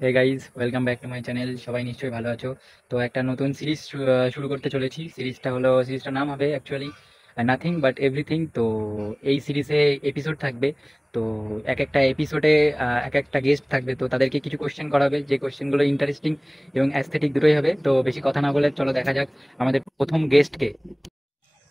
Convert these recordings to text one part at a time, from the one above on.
Hey guys, welcome back to my channel. সবাই নিশ্চয়ই ভালো আছো। তো একটা নতুন সিরিজ শুরু করতে চলেছি। সিরিজটার নাম হবে অ্যাকচুয়ালি নাথিং বাট এভরিথিং। তো এই সিরিজে এপিসোড থাকবে। তো এক একটা এপিসোডে এক একটা গেস্ট থাকবে, তো তাদেরকে কিছু কোশ্চেন করা হবে, যে কোশ্চেনগুলো ইন্টারেস্টিং এবং অ্যাস্থেটিক দুটোই হবে। তো বেশি কথা না বলে চলো দেখা যাক আমাদের প্রথম গেস্টকে।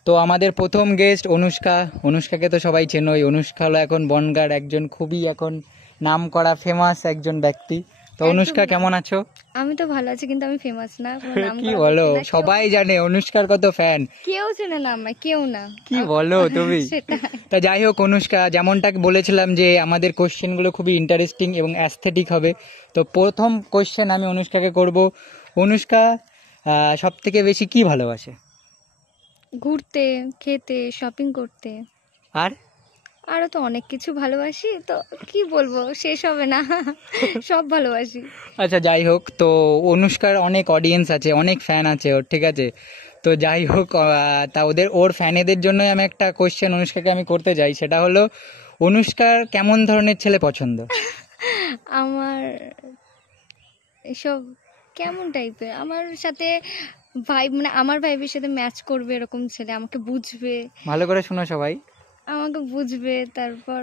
তো আমাদের প্রথম গেস্ট অনুষ্কা। অনুষ্কাকে তো সবাই চেনোই। অনুষ্কা হলো এখন বনগাঁর একজন খুবই এখন নাম করা ফেমাস একজন ব্যক্তি। তো একদম অনুষ্কা, না। কেমন আছো? আমি তো ভালো আছি, কিন্তু আমি ফেমাস না, কোনো নাম কি করা বলো, ব্যক্তি না। কেউ সবাই জানে অনুষ্কার কত ফ্যান। কেউ চেনে না আমায়, কেউ না। কি বলো তুমি? সেটা তা যাই হোক, অনুষ্কা যেমনটা বলেছিলাম যে আমাদের কোশ্চেনগুলো খুবই ইন্টারেস্টিং এবং অ্যাস্থেটিক হবে। তো প্রথম কোশ্চেন আমি অনুষ্কাকে করব। অনুষ্কা সব থেকে বেশি কি ভালোবাসে? ঘুরতে, খেতে, শপিং করতে। আর আরো তো অনেক কিছু ভালোবাসি, তো কি বলবো, শেষ হবে না। সব ভালোবাসি। আচ্ছা, যাই হোক, তো অনুষ্কার অনেক অডিয়েন্স আছে, অনেক ফ্যান আছে ওর, ঠিক আছে? তো যাই হোক, তা ওর ফ্যানেদের জন্যই আমি একটা কোশ্চেন অনুষ্কাকে আমি করতে চাই। সেটা হলো, অনুষ্কার কেমন ধরনের ছেলে পছন্দ? আমার এসব কেমন টাইপের, আমার সাথে ভাইব, মানে আমার ভাইবের সাথে ম্যাচ করবে এরকম ছেলে, আমাকে বুঝবে। ভালো করে শোনো সবাই। আমাকে বুঝবে, তারপর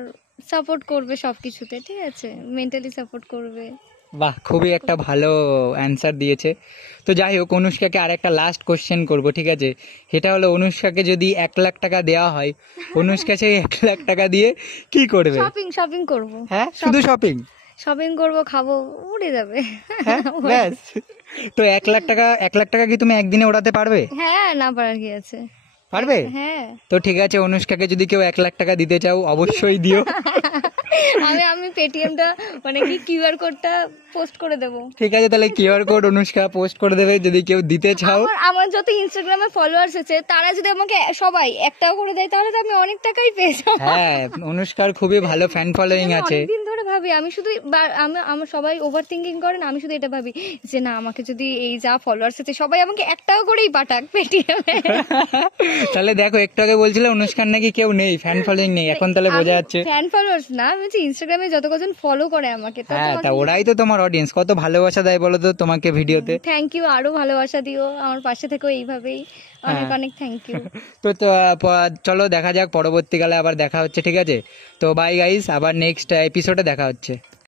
সাপোর্ট করবে সব কিছুতে, ঠিক আছে, মেন্টালি সাপোর্ট করবে। বাহ, খুবই একটা ভালো অ্যান্সার দিয়েছে। তো যাই হোক, অনুষ্কাকে আর একটা লাস্ট কোশ্চেন করব, ঠিক আছে? সেটা হলো, অনুষ্কাকে যদি 1 লাখ টাকা দেওয়া হয়, অনুষ্কা সেই 1 লাখ টাকা দিয়ে কি করবে? শপিং শপিং করব। হ্যাঁ, শুধু শপিং? শপিং করব, খাবো, উড়ে যাবে। হ্যাঁ, ব্যাস। তো 1 লাখ টাকা, 1 লাখ টাকা কি তুমি একদিনে ওড়াতে পারবে? হ্যাঁ, না পারার কি আছে। পারবে? হ্যাঁ। তো ঠিক আছে, অনুষ্কাকে যদি কেউ 1 লাখ টাকা দিতে চাও অবশ্যই দিও। আমি পেটিএমটা, মানে কি কিউআর কোডটা পোস্ট করে দেব। ঠিক আছে, তাহলে কিউআর কোড অনুষ্কা পোস্ট করে দেবে যদি কেউ দিতে চাও। আমার আমার যত ইনস্টাগ্রামে ফলোয়ার্স আছে, তারা যদি আমাকে সবাই 1 টাকা করে দেয়, তাহলে তো আমি অনেক টাকাই পেয়ে যাবো। হ্যাঁ, অনুষ্কার খুবই ভালো ফ্যান ফলোয়িং আমি আছে। অনেকদিন ধরে ভাবি, আমি শুধু আমার সবাই ওভার থিঙ্কিং করে না, আমি শুধু এটা ভাবি যে না, আমাকে যদি এই যা ফলোয়ার্স আছে সবাই আমাকে 1 টাকা করেই পাঠাক পেটিএমে। তাহলে দেখো, একটু আগে বলছিলে অনুষ্কার নাকি কেউ নেই, ফ্যান ফলোয়িং নেই, এখন তাহলে বোঝা যাচ্ছে। ফ্যান ফলোয়ার্স না, আমি হচ্ছে ইনস্টাগ্রামে যত কজন ফলো করে আমাকে, তত হ্যাঁ, তা ওরাই তো তোমার অডিয়েন্স। কত ভালোবাসা দেয় বলো তো তোমাকে ভিডিওতে। থ্যাংক ইউ, আরো ভালোবাসা দিও, আমার পাশে থেকো এইভাবেই। অনেক হ্যাঁ। অনেক থ্যাংক ইউ। তো চলো দেখা যাক, পরবর্তীকালে আবার দেখা হচ্ছে, ঠিক আছে? তো বাই গাইস, আবার নেক্সট এপিসোডে দেখা হচ্ছে।